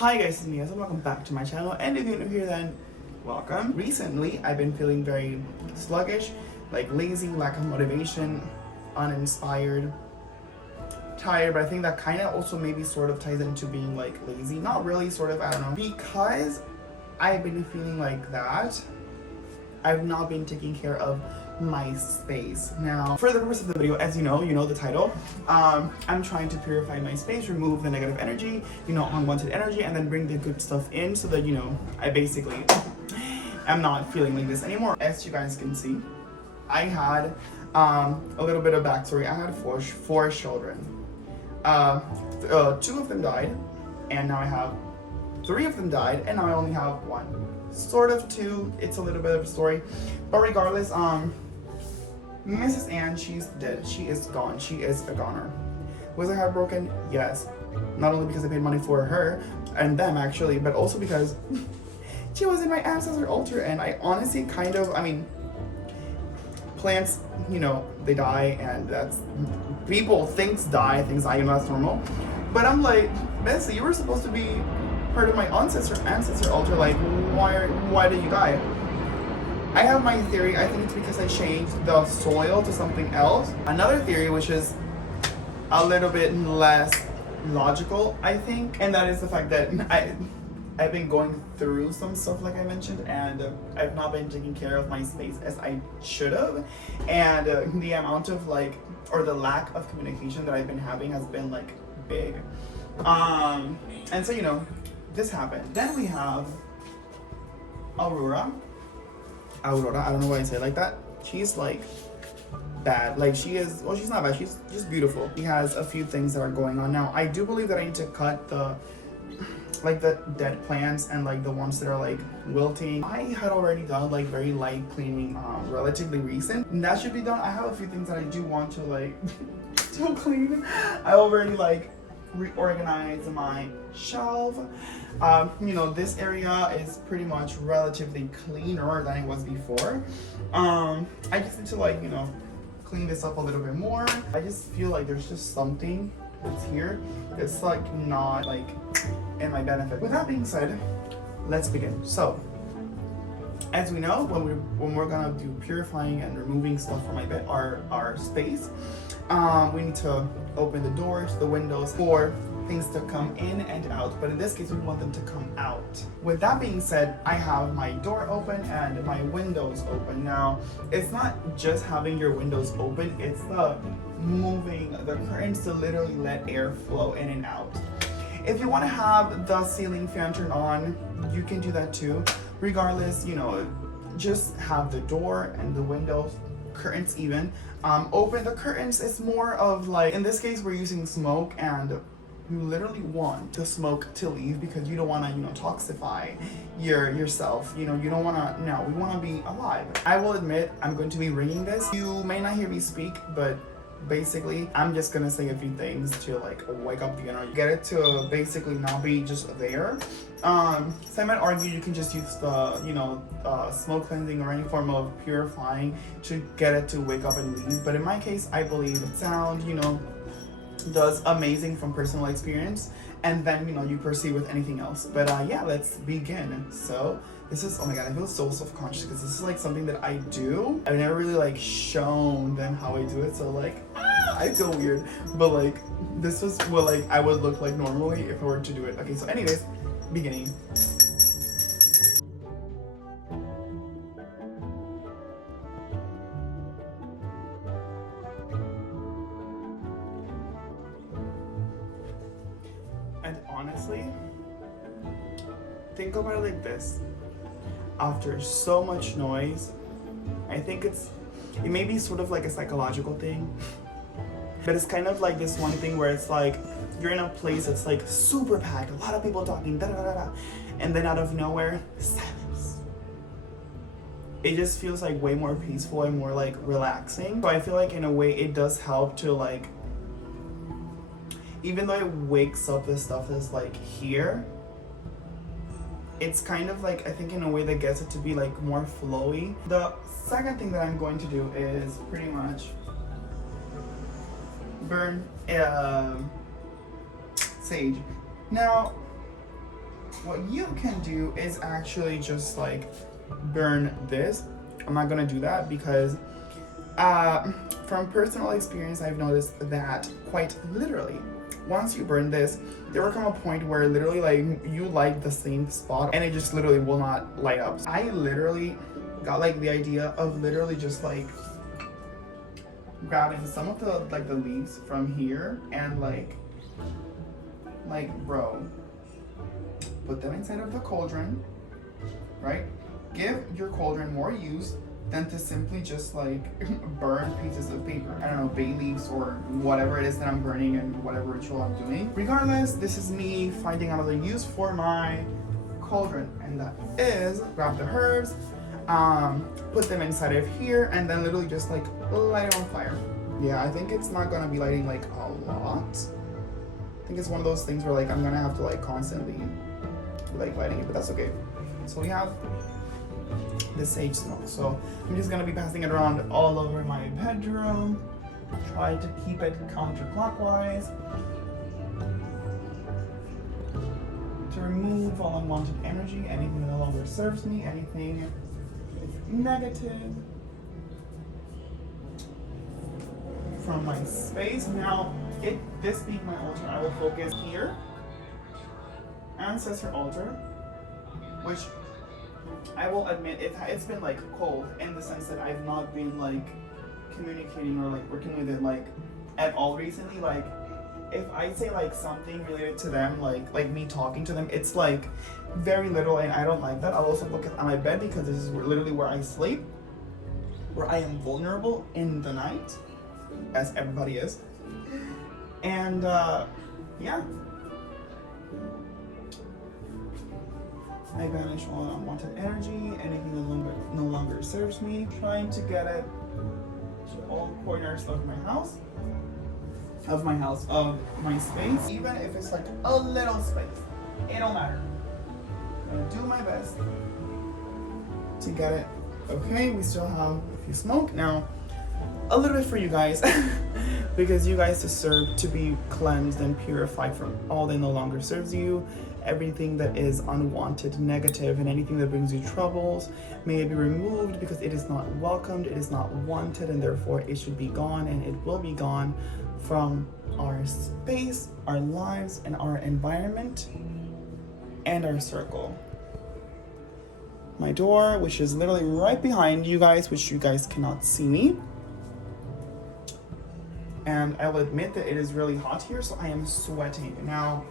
Hi guys, it's Mia, and welcome back to my channel, and if you're new here then welcome. Recently I've been feeling very sluggish, like lazy, lack of motivation, uninspired, tired, but I think that kind of also maybe sort of ties into being like lazy. Not really, sort of, I don't know. Because I've been feeling like that, I've not been taking care of my space. Now, for the purpose of the video, as you know the title, I'm trying to purify my space, remove the negative energy, unwanted energy, and then bring the good stuff in so that, I basically am not feeling like this anymore. As you guys can see, I had a little bit of backstory. I had four children. Two of them died, and now I have three of them died, and now I only have one. Sort of two, it's a little bit of a story, but regardless, Mrs. Ann, she's dead. She is gone. She is a goner. Was I heartbroken? Yes. Not only because I paid money for her and them actually, but also because she was in my ancestor altar, and I honestly plants, they die, and that's, people things die, that's normal. But I'm like, Bessie, you were supposed to be part of my ancestor altar, like, why did you die? I have my theory. I think it's because I changed the soil to something else. Another theory, which is a little bit less logical, I think, and that is the fact that I've been going through some stuff, like I mentioned, and I've not been taking care of my space as I should have, and the amount of or the lack of communication that I've been having has been big. And so this happened. Then we have Aurora, I don't know why I say it like that. She's bad. She's not bad, she's just beautiful. She has a few things that are going on now. I do believe that I need to cut the dead plants and the ones that are wilting. I had already done very light cleaning relatively recent, and that should be done. I have a few things that I do want to still clean. I already reorganize my shelf. This area is pretty much relatively cleaner than it was before. I just need to clean this up a little bit more. I just feel like there's just something that's here that's not in my benefit. With that being said, let's begin. So as we know, when we're gonna do purifying and removing stuff from our space, we need to open the doors, the windows for things to come in and out, but in this case we want them to come out. With that being said, I have my door open and my windows open. Now, it's not just having your windows open, it's the moving the curtains to literally let air flow in and out. If you want to have the ceiling fan turned on, you can do that too. Regardless, just have the door and the windows, curtains even, open. The curtains is more of in this case we're using smoke, and you literally want the smoke to leave because you don't want to toxify yourself. You don't want to. No, we want to be alive. I will admit I'm going to be ringing this. You may not hear me speak, but basically I'm just gonna say a few things to wake up the energy, get it to basically not be just there. So I might argue you can just use the smoke cleansing or any form of purifying to get it to wake up and leave, but in my case I believe sound does amazing from personal experience, and then you proceed with anything else. But yeah, let's begin. So this is, oh my god, I feel so self-conscious because this is something that I do. I've never really shown them how I do it, so I feel weird, but this was what I would look like normally if I were to do it. Okay, so anyways, beginning. And honestly, think about it like this. After so much noise, I think it may be sort of a psychological thing, but it's kind of this one thing where it's you're in a place that's super packed, a lot of people talking, da da da da, and then out of nowhere, silence. It just feels way more peaceful and more relaxing. So I feel in a way it does help to even though it wakes up the stuff that's here, it's kind of I think in a way that gets it to be more flowy. The second thing that I'm going to do is pretty much burn sage. Now, what you can do is actually just like burn this. I'm not gonna do that because from personal experience, I've noticed that quite literally, once you burn this, there will come a point where literally like you light the same spot and it just literally will not light up. I literally got like the idea of literally just like grabbing some of the like the leaves from here and like bro, put them inside of the cauldron, right? Give your cauldron more use than to simply just like burn pieces of paper. I don't know, bay leaves or whatever it is that I'm burning and whatever ritual I'm doing. Regardless, this is me finding another use for my cauldron, and that is grab the herbs, put them inside of here, and then literally just like light it on fire. Yeah, I think it's not gonna be lighting like a lot. I think it's one of those things where like I'm gonna have to like constantly like lighting it, but that's okay. So we have the sage smoke. So I'm just gonna be passing it around all over my bedroom. Try to keep it counterclockwise to remove all unwanted energy, anything that no longer serves me, anything that's negative from my space. Now, this being my altar, I will focus here, ancestor altar, which I will admit it's been like cold in the sense that I've not been like communicating or like working with it like at all recently. Like if I say like something related to them, like me talking to them, it's like very little, and I don't like that. I'll also look at my bed because this is literally where I sleep, where I am vulnerable in the night, as everybody is. And yeah. I banish all unwanted energy, anything that no longer serves me. Trying to get it to all corners of my house, of my space. Even if it's like a little space, it don't matter. I'm gonna do my best to get it. Okay, we still have a few smoke. Now, a little bit for you guys, because you guys deserve to be cleansed and purified from all that no longer serves you. Everything that is unwanted, negative, and anything that brings you troubles, may it be removed because it is not welcomed, it is not wanted, and therefore it should be gone, and it will be gone from our space, our lives, and our environment, and our circle. My door, which is literally right behind you guys, which you guys cannot see me. And I will admit that it is really hot here, so I am sweating. Now,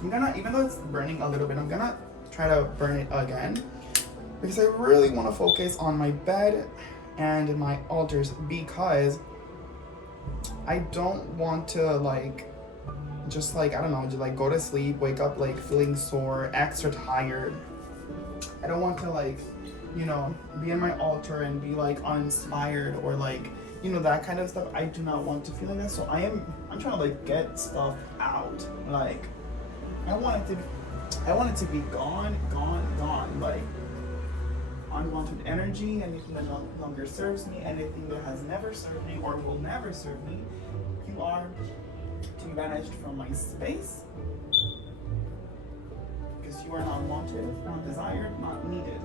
I'm gonna, even though it's burning a little bit, I'm gonna try to burn it again because I really want to focus on my bed and my altars, because I don't want to like just like, I don't know, just like go to sleep, wake up like feeling sore, extra tired. I don't want to like, you know, be in my altar and be like uninspired or like, you know, that kind of stuff. I do not want to feel like that. So I'm trying to like get stuff out. Like I want it to be gone, like unwanted energy, anything that no longer serves me, anything that has never served me or will never serve me. You are to be banished from my space because you are not wanted, not desired, not needed.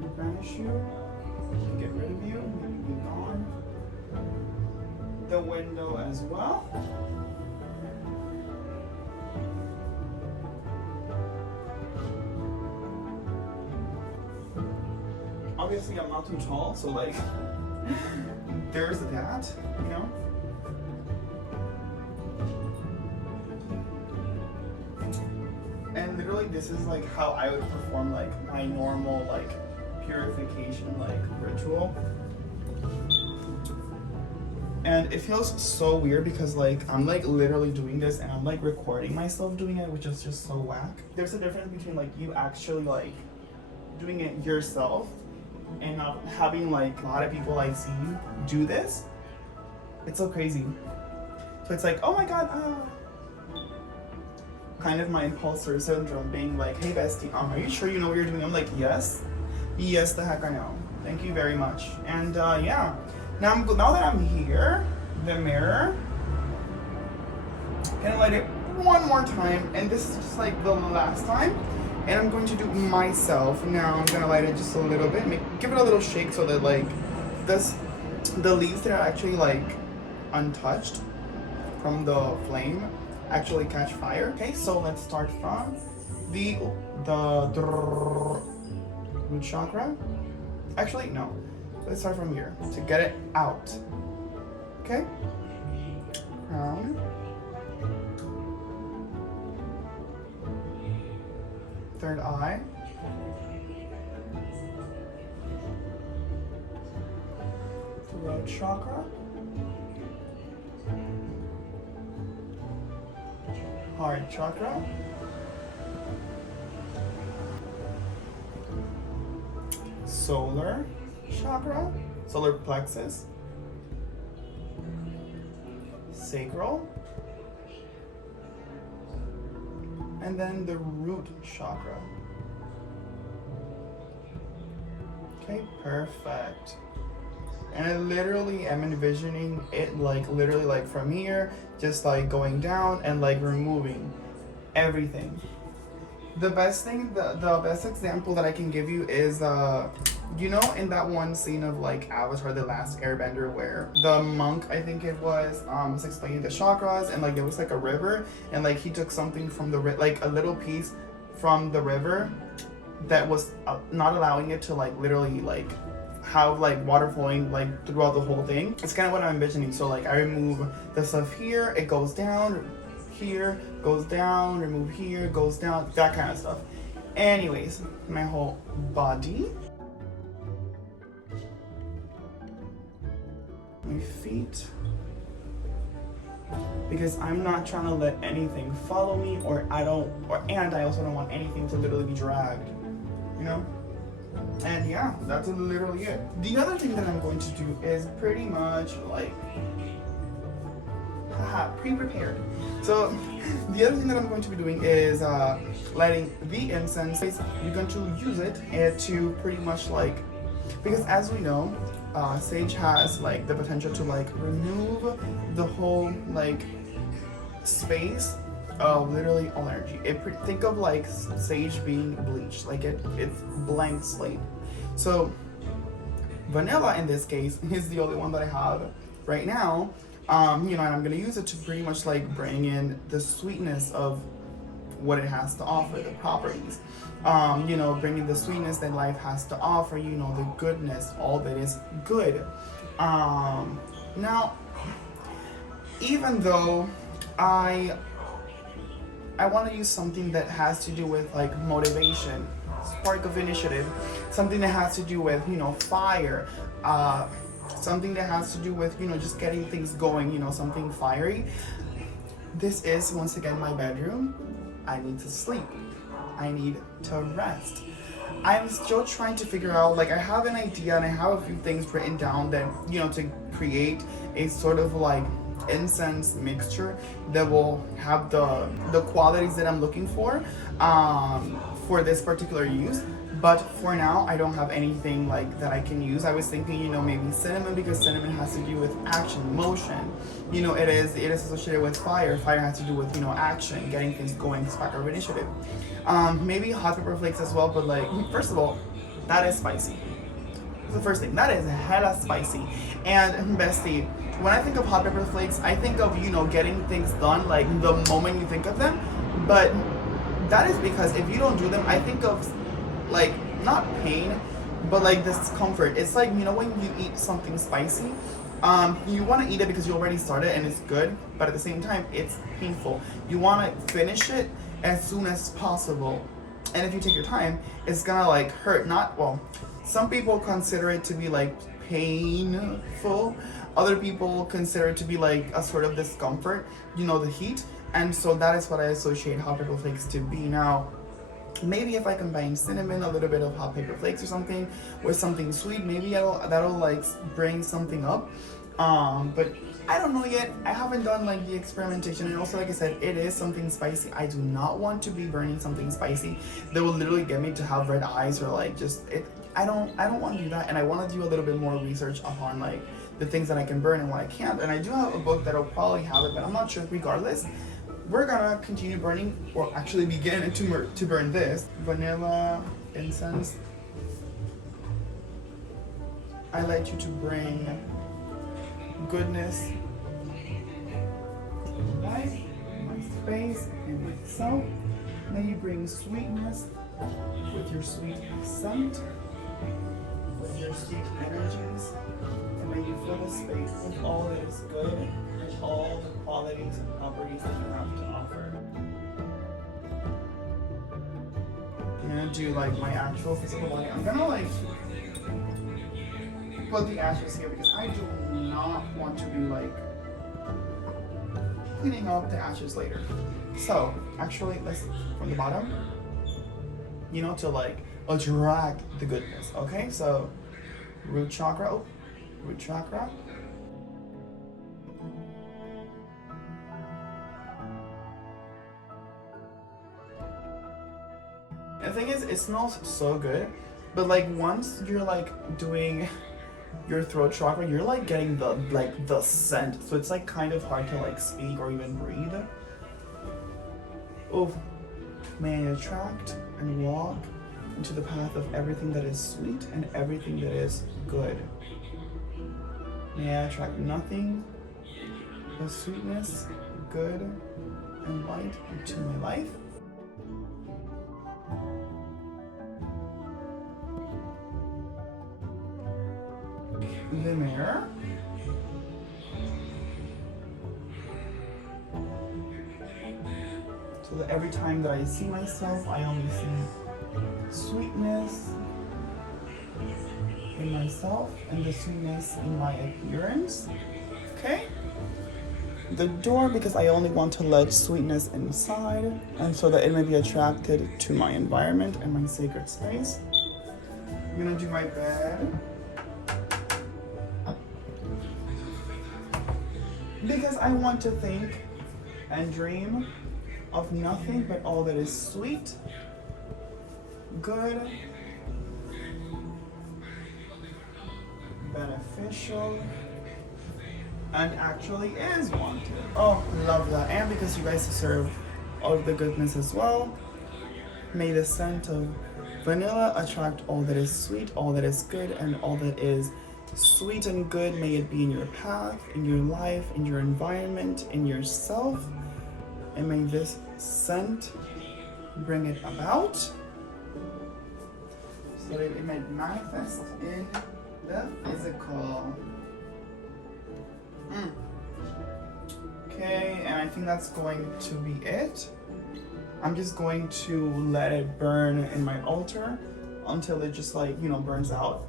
We banish you, we get rid of you, you be gone. The window as well. Obviously, I'm not too tall, so like, there's that, you know? And literally, this is like how I would perform like my normal like purification like ritual. And it feels so weird because like I'm like literally doing this and I'm like recording myself doing it, which is just so whack. There's a difference between like you actually like doing it yourself and not having like a lot of people like see you do this. It's so crazy. So it's like, oh my god, kind of my imposter syndrome being like, hey bestie, are you sure you know what you're doing? I'm like, yes, the heck I know. Thank you very much. And yeah, now that I'm here, the mirror, gonna let it one more time, and this is just like the last time. And I'm going to do myself. Now I'm gonna light it just a little bit, give it a little shake so that like the leaves that are actually like untouched from the flame actually catch fire. Okay, so let's start from the root chakra. Actually, no. Let's start from here to get it out. Okay? Crown. Third eye. Throat chakra. Heart chakra. Solar chakra, solar plexus, sacral, and then the root chakra. Okay, perfect. And I literally am envisioning it like literally like from here, just like going down and like removing everything. The best thing, the best example that I can give you is you know, in that one scene of like Avatar: The Last Airbender where the monk, I think it was explaining the chakras, and like there was like a river, and like he took something from the like a little piece from the river that was not allowing it to like literally like have like water flowing like throughout the whole thing. It's kind of what I'm envisioning. So like I remove the stuff here, it goes down, here goes down, remove here, goes down, that kind of stuff. Anyways, my whole body, my feet, because I'm not trying to let anything follow me, and I also don't want anything to literally be dragged, you know? And yeah, that's literally it. The other thing that I'm going to do is pretty much like pre-prepared. So the other thing that I'm going to be doing is lighting the incense. You're going to use it to pretty much like, because as we know, sage has like the potential to like remove the whole like space of literally all energy. Think of like sage being bleached, like it's blank slate. So vanilla in this case is the only one that I have right now. You know, and I'm gonna use it to pretty much like bring in the sweetness of what it has to offer, the properties. You know, bringing the sweetness that life has to offer, you know, the goodness, all that is good. Now, even though I want to use something that has to do with like motivation, spark of initiative, something that has to do with, you know, fire, something that has to do with, you know, just getting things going, you know, something fiery. This is once again my bedroom. I need to sleep. I need to rest. I'm still trying to figure out, like I have an idea and I have a few things written down that, you know, to create a sort of like incense mixture that will have the qualities that I'm looking for this particular use. But for now, I don't have anything like that I can use. I was thinking, you know, maybe cinnamon, because cinnamon has to do with action, motion. You know, it is associated with fire. Fire has to do with, you know, action, getting things going, spark of initiative. Maybe hot pepper flakes as well, but like, first of all, that is spicy. That's the first thing. That is hella spicy. And bestie, when I think of hot pepper flakes, I think of, you know, getting things done like the moment you think of them. But that is because if you don't do them, I think of like not pain, but like discomfort. It's like, you know, when you eat something spicy, you want to eat it because you already started and it's good, but at the same time it's painful. You want to finish it as soon as possible, and if you take your time, it's gonna like hurt. Some people consider it to be like painful, other people consider it to be like a sort of discomfort, you know, the heat. And so that is what I associate hot pepper flakes to be. Now, maybe if I combine cinnamon, a little bit of hot pepper flakes or something with something sweet, maybe that'll like bring something up. But I don't know yet. I haven't done like the experimentation, and also like I said, it is something spicy. I do not want to be burning something spicy that will literally get me to have red eyes or like just it. I don't want to do that, and I want to do a little bit more research upon like the things that I can burn and what I can't. And I do have a book that'll probably have it, but I'm not sure. Regardless, we're gonna continue burning, or actually begin to burn this vanilla incense. I let you to bring goodness, life, my space, and myself. May you bring sweetness with your sweet scent, with your sweet energies, and may you fill the space with all that is good and all the qualities and properties that you have to offer. I'm gonna do like my actual physical body. I'm gonna like put the ashes here because I do not want to be like cleaning up the ashes later. So actually, let's from the bottom, you know, to like attract the goodness. Okay, so root chakra, root chakra. And the thing is, it smells so good, but like once you're like doing your throat chakra, you're like getting the scent, so it's like kind of hard to like speak or even breathe. Oh, may I attract and walk into the path of everything that is sweet and everything that is good. May I attract nothing but sweetness, good, and light into my life. The mirror. So that every time that I see myself, I only see sweetness in myself and the sweetness in my appearance. Okay? The door, because I only want to let sweetness inside, and so that it may be attracted to my environment and my sacred space. I'm gonna do my bed. Because I want to think and dream of nothing but all that is sweet, good, beneficial, and actually is wanted. Oh, love that. And because you guys deserve all of the goodness as well, may the scent of vanilla attract all that is sweet, all that is good, and all that is sweet and good. May it be in your path, in your life, in your environment, in yourself. And may this scent bring it out so that it may manifest in the physical. Okay, and I think that's going to be it. I'm just going to let it burn in my altar until it just like, you know, burns out.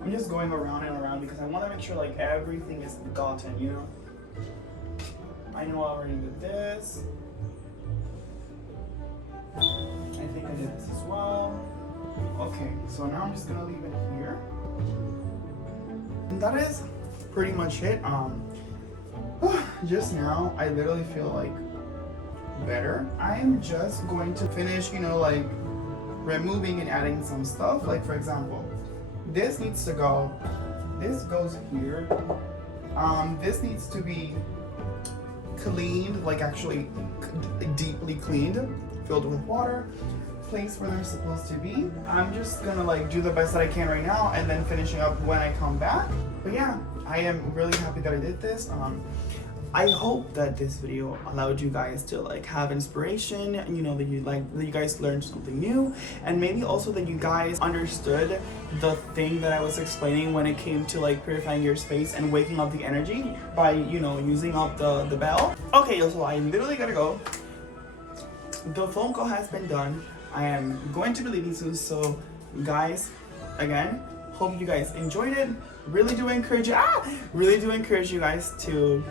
I'm just going around and around because I want to make sure like everything is gotten, you know. I know I already did this. I think I did this as well. Okay, so now I'm just gonna leave it here. And that is pretty much it. Just now, I literally feel like better. I'm just going to finish, you know, like removing and adding some stuff. Like for example, this needs to go. This goes here. This needs to be cleaned, like actually deeply cleaned, filled with water, placed where they're supposed to be. I'm just gonna like do the best that I can right now and then finishing up when I come back. But yeah, I am really happy that I did this. I hope that this video allowed you guys to like have inspiration, you know, that you guys learned something new, and maybe also that you guys understood the thing that I was explaining when it came to like purifying your space and waking up the energy by, you know, using up the bell. Okay, so I literally gotta go. The phone call has been done. I am going to be leaving soon, so guys, again, hope you guys enjoyed it. Really do encourage you guys to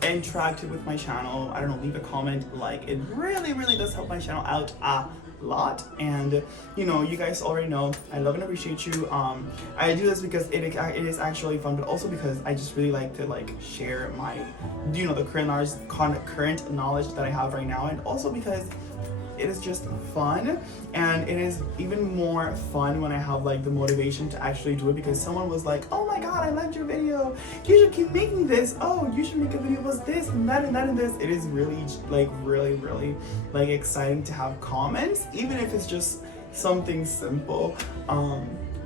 interact with my channel. I don't know, leave a comment. Like, it really does help my channel out a lot. And you know, you guys already know I love and appreciate you. I do this because it is actually fun, but also because I just really like to like share my, you know, the current knowledge that I have right now, and also because it is just fun, and it is even more fun when I have like the motivation to actually do it, because someone was like, oh my god, I liked your video, you should keep making this, oh you should make a video with this and that and that and this. It is really like really like exciting to have comments, even if it's just something simple.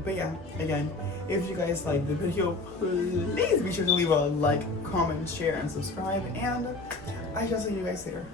But yeah, again, if you guys like the video, please be sure to leave a like, comment, share, and subscribe, and I shall see you guys later.